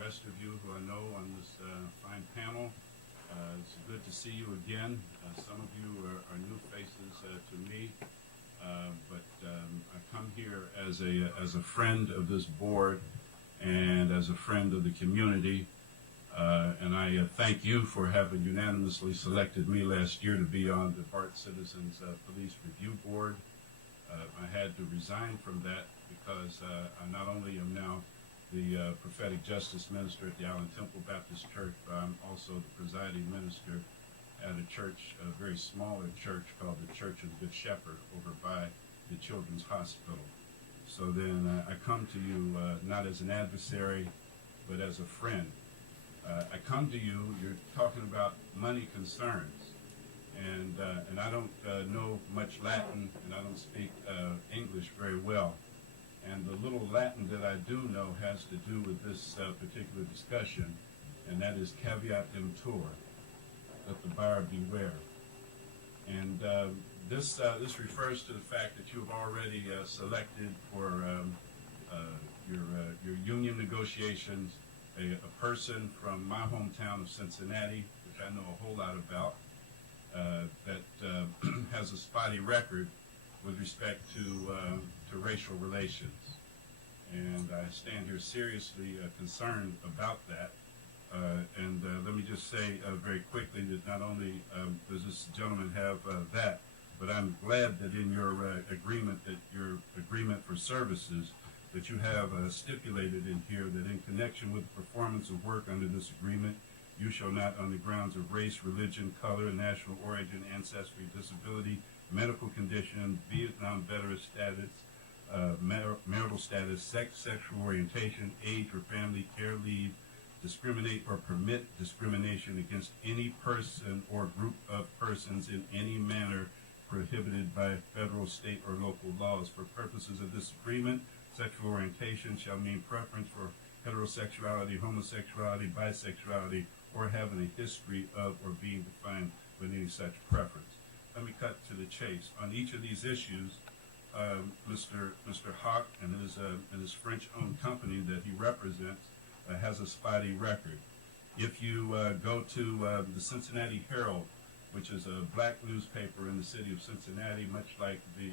rest of you who I know on this fine panel. It's good to see you again. Some of you are new faces to me, but I come here as a friend of this board and as a friend of the community. And I thank you for having unanimously selected me last year to be on the BART Citizens Police Review Board. I had to resign from that because I not only am now the prophetic justice minister at the Allen Temple Baptist Church, but I'm also the presiding minister at a church, a very smaller church called the Church of the Good Shepherd over by the Children's Hospital. So then I come to you not as an adversary, but as a friend. I come to you, you're talking about money concerns, and I don't know much Latin, and I don't speak English very well. And the little Latin that I do know has to do with this particular discussion, and that is caveat emptor, let the buyer beware. And this refers to the fact that you've already selected for your union negotiations a person from my hometown of Cincinnati, which I know a whole lot about, that has a spotty record with respect to racial relations. And I stand here seriously concerned about that. And let me just say very quickly that not only does this gentleman have that, but I'm glad that in your agreement for services, that you have stipulated in here that in connection with the performance of work under this agreement, you shall not, on the grounds of race, religion, color, national origin, ancestry, disability, medical condition, Vietnam veteran status, marital status, sex, sexual orientation, age, or family care leave, discriminate or permit discrimination against any person or group of persons in any manner prohibited by federal, state, or local laws. For purposes of this agreement, sexual orientation shall mean preference for heterosexuality, homosexuality, bisexuality, or having a history of or being defined with any such preference. Let me cut to the chase. On each of these issues, Mr. Hock and his French-owned company that he represents has a spotty record. If you go to the Cincinnati Herald, which is a black newspaper in the city of Cincinnati, much like the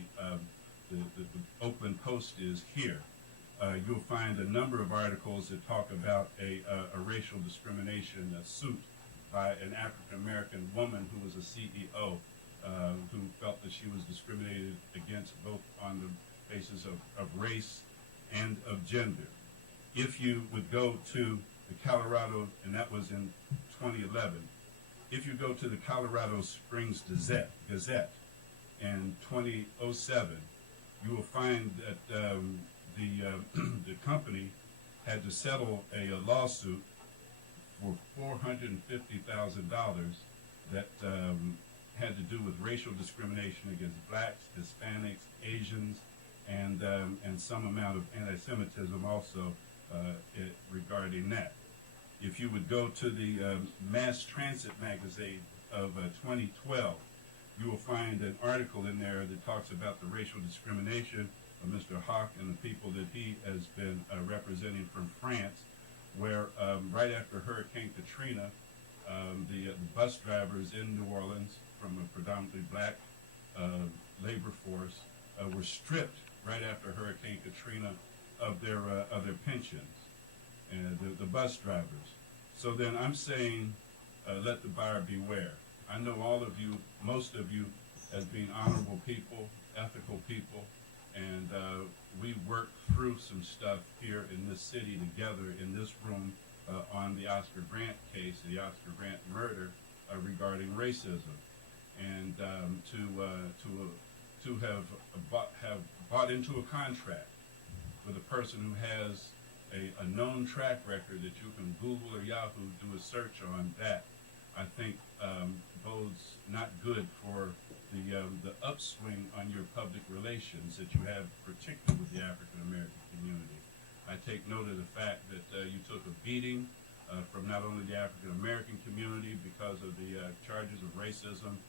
Oakland Post is here, you'll find a number of articles that talk about a racial discrimination suit by an African-American woman who was a CEO who felt that she was discriminated against both on the basis of race and of gender. If you would go to the Colorado, and that was in 2011, if you go to the Colorado Springs Gazette in 2007, you will find that the company had to settle a lawsuit for $450,000 that had to do with racial discrimination against blacks, Hispanics, Asians, and some amount of anti-Semitism also regarding that. If you would go to the Mass Transit magazine of 2012, you will find an article in there that talks about the racial discrimination of Mr. Hock and the people that he has been representing from France, where right after Hurricane Katrina, the bus drivers in New Orleans from a predominantly black labor force were stripped right after Hurricane Katrina of their pensions, and the bus drivers. So then I'm saying, let the buyer beware. I know all of you, most of you, as being honorable people, ethical people, and we worked through some stuff here in this city together in this room on the Oscar Grant case, the Oscar Grant murder, regarding racism, and to have bought into a contract with a person who has a known track record that you can Google or Yahoo, do a search on that, I think bodes not good for the upswing on your public relations that you have, particularly with the African American community. I take note of the fact that you took a beating from not only the African American community because of the charges of racism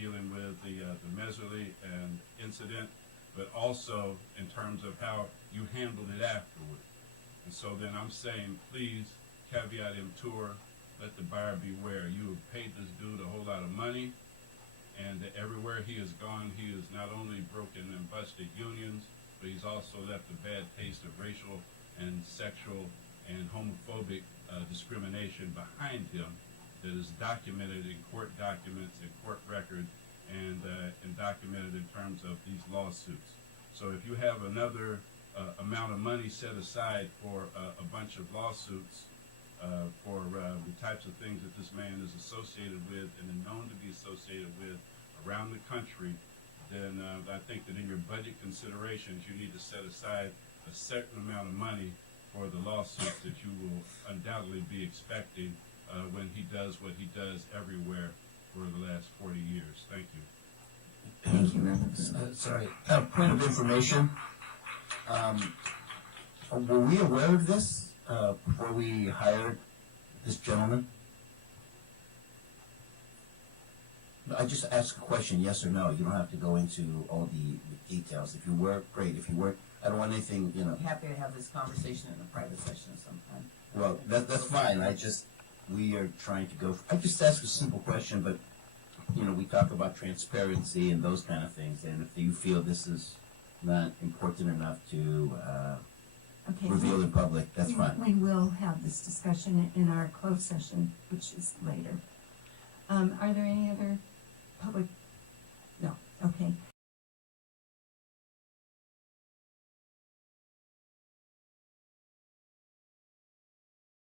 dealing with the Meserly incident, but also in terms of how you handled it afterward. And so then I'm saying, please, caveat emptor, let the buyer beware. You have paid this dude a whole lot of money, and everywhere he has gone, he has not only broken and busted unions, but he's also left a bad taste of racial and sexual and homophobic discrimination behind him that is documented in court documents and court records and documented in terms of these lawsuits. So if you have another amount of money set aside for a bunch of lawsuits for the types of things that this man is associated with and is known to be associated with around the country, then I think that in your budget considerations, you need to set aside a certain amount of money for the lawsuits that you will undoubtedly be expecting when he does what he does everywhere for the last 40 years. Thank you. Thank you, Reverend. Sorry, point of information. Were we aware of this before we hired this gentleman? I just ask a question, yes or no. You don't have to go into all the details. If you were, great. If you weren't, I don't want anything, you know. Happy to have this conversation in a private session sometime. Well, that's fine. We are trying to go. I just ask a simple question, but you know, we talk about transparency and those kind of things. And if you feel this is not important enough to Okay, reveal in public, that's fine. We will have this discussion in our closed session, which is later. Are there any other public? No. Okay.